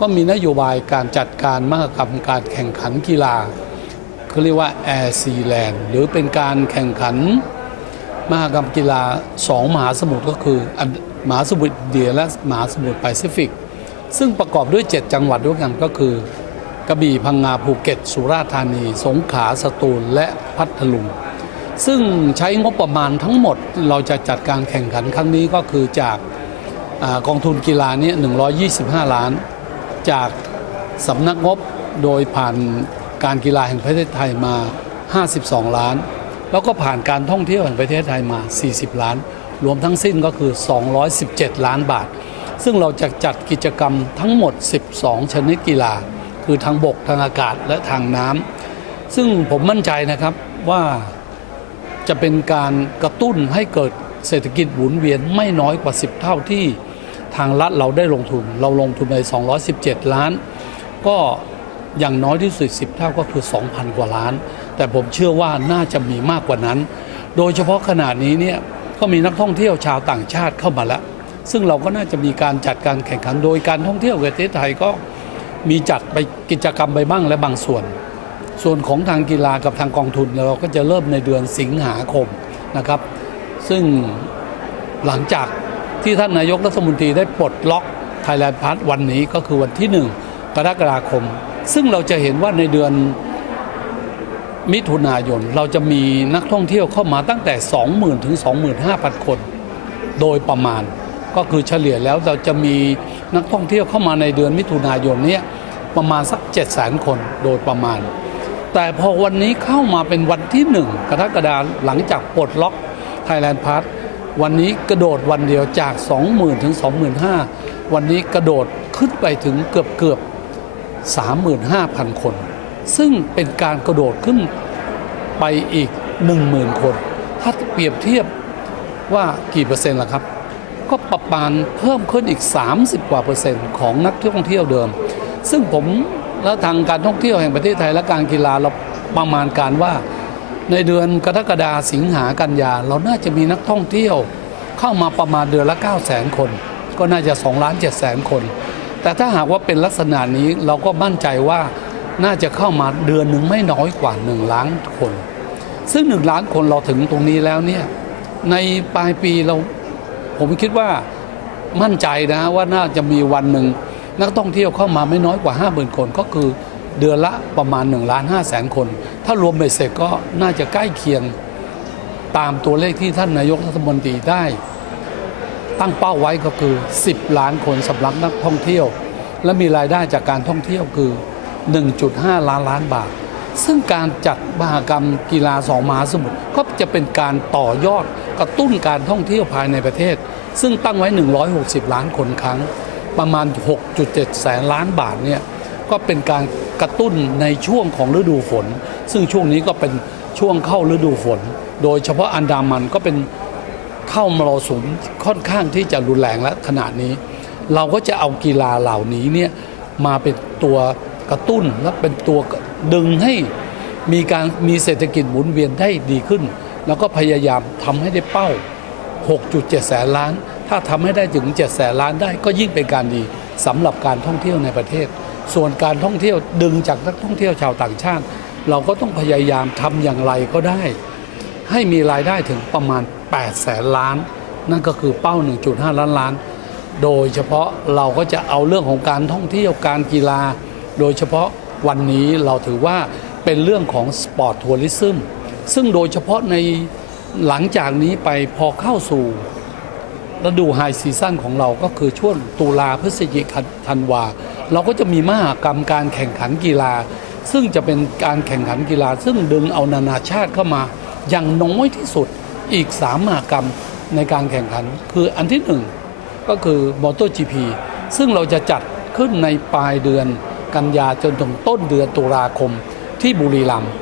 ก็มีนโยบายการจัดการมหกรรมการแข่งขันกีฬาเขาเรียกว่า Air Sea Land หรือเป็นการแข่งขันมหกรรมกีฬาสองมหาสมุทรก็คือมหาสมุทรเดียและมหาสมุทรแปซิฟิก ซึ่งประกอบด้วย 7 จังหวัดด้วยกันก็คือกระบี่พังงาภูเก็ต สุราษฎร์ธานี สงขลาสตูลและพัทลุงซึ่งใช้งบประมาณทั้งหมดเราจะจัดการแข่งขันครั้งนี้ก็คือจากอกองทุนกีฬานี้125 ล้าน จากสำนักงบโดยผ่านการกีฬาแห่งประเทศไทยมา 52 ล้าน แล้วก็ผ่านการท่องเที่ยวแห่งประเทศไทยมา 40 ล้าน รวมทั้งสิ้นก็คือ 217 ล้านบาท ซึ่งเราจะจัดกิจกรรมทั้งหมด 12 ชนิดกีฬา คือทางบกทางอากาศและทางน้ำซึ่งผมมั่นใจนะครับว่าจะเป็นการกระตุ้นให้เกิดเศรษฐกิจหมุนเวียนไม่น้อยกว่า 10 เท่าที่ ทางรัฐเราได้ลงทุน เราลงทุนไป 217 ล้าน ก็อย่างน้อยที่สุด 10 เท่าก็คือ 2,000 กว่าล้าน แต่ผมเชื่อว่าน่าจะมีมากกว่านั้น โดยเฉพาะขนาดนี้เนี่ยก็มีนักท่องเที่ยวชาวต่างชาติเข้ามาแล้ว ซึ่งเราก็น่าจะมีการจัดการแข่งขันโดยการท่องเที่ยวประเทศไทยก็มีจัดไปกิจกรรมไปบ้างและบางส่วน ส่วนของทางกีฬากับทางกองทุนเราก็จะเริ่มในเดือนสิงหาคมนะครับ ซึ่งหลังจาก ที่ท่านนายกรัฐมนตรีได้ปลดล็อกไทยแลนด์พาร์ทวันนี้ก็คือวันที่ 1 กรกฎาคม ซึ่งเราจะเห็นว่าในเดือนมิถุนายนเราจะมีนักท่องเที่ยวเข้ามาตั้งแต่ 20,000 ถึง 25,000 คน โดยประมาณ ก็คือเฉลี่ยแล้วเราจะมีนักท่องเที่ยวเข้ามาในเดือนมิถุนายนนี้ประมาณสัก 700,000 คนโดยประมาณ แต่พอวันนี้เข้ามาเป็นวันที่หนึ่งกรกฎาคมหลังจากปลดล็อกไทยแลนด์พาร์ท วันนี้กระโดดวันเดียวจาก 20,000 ถึง 25,000 วันนี้กระโดดขึ้นไปถึงเกือบเกือบ 35,000 คน ซึ่งเป็นการกระโดดขึ้นไปอีก 10,000 คน ถ้าเปรียบเทียบว่ากี่เปอร์เซ็นต์ล่ะครับ ก็ประมาณเพิ่มขึ้นอีก 30 กว่าเปอร์เซ็นต์ของนักท่องเที่ยวเดิม ซึ่งผมและทางการท่องเที่ยวแห่งประเทศไทยและการกีฬาเราประมาณการว่า ในเดือนกรกฎาสิงหากันยาเราน่าจะมีนักท่องเที่ยวเข้ามาประมาณเดือนละ9 0 0 0 0คน ก็น่าจะ2ล้าน7แสนคน แต่ถ้าหากว่าเป็นลักษณะนี้เราก็มั่นใจว่าน่าจะเข้ามาเดือนหนึ่งไม่น้อยกว่า 1 ล้านคน ซึ่ง 1 ล้านคนเราถึงตรงนี้แล้วเนี่ยในปลายปีเราผมคิดว่ามั่นใจนะว่าน่าจะมีวันหนึ่งนักท่องเที่ยวเข้ามาไม่น้อยกว่า 50,000 คน ก็คือเดือนละประมาณ1ล้าน5แสนคน ถ้ารวมเบ็ดเสร็จก็น่าจะใกล้เคียงตามตัวเลขที่ท่านนายกรัฐมนตรีได้ ตั้งเป้าไว้ก็คือ 10 ล้านคนสำหรับนักท่องเที่ยว และมีรายได้จากการท่องเที่ยวคือ 1.5 ล้านล้านบาท ซึ่งการจัดมหกรรมกีฬาสองมหาสมุทรก็จะเป็นการต่อยอดกระตุ้นการท่องเที่ยวภายในประเทศ ซึ่งตั้งไว้ 160 ล้านคนครั้ง ประมาณ 6.7 แสนล้านบาทเนี่ย ก็เป็นการกระตุ้นในช่วงของฤดูฝน ซึ่งช่วงนี้ก็เป็นช่วงเข้าฤดูฝน โดยเฉพาะอันดามันก็เป็นเข้ามรสุมค่อนข้างที่จะรุนแรงและขนาดนี้ เราก็จะเอากีฬาเหล่านี้เนี่ยมาเป็นตัวกระตุ้นและเป็นตัวดึงให้มีการมีเศรษฐกิจหมุนเวียนได้ดีขึ้น แล้วก็พยายามทำให้ได้เป้า 6.7 แสนล้าน ถ้าทำให้ได้ถึง 7 แสนล้านได้ก็ยิ่งเป็นการดีสำหรับการท่องเที่ยวในประเทศ ส่วนการท่องเที่ยวดึงจากนักท่องเที่ยวชาวต่างชาติ เราก็ต้องพยายามทำอย่างไรก็ได้ ให้มีรายได้ถึงประมาณ 8 แสนล้าน นั่นก็คือเป้า 1.5 ล้านล้าน โดยเฉพาะเราก็จะเอาเรื่องของการท่องเที่ยวการกีฬา โดยเฉพาะวันนี้เราถือว่าเป็นเรื่องของสปอร์ตทัวริซึมซึ่งโดยเฉพาะในหลังจากนี้ไปพอเข้าสู่ ฤดูไฮซีซั่นของเราก็คือช่วงตุลาพฤศจิกาธันวา เราก็จะมีมหกรรมการแข่งขันกีฬา ซึ่งจะเป็นการแข่งขันกีฬา ซึ่งดึงเอานานาชาติเข้ามา อย่างน้อยที่สุดอีกสามมหกรรมในการแข่งขัน คืออันที่หนึ่งก็คือมอเตอร์จีพีซึ่งเราจะจัดขึ้นในปลายเดือนกันยาจนถึงต้นเดือนตุลาคมที่บุรีรัมย์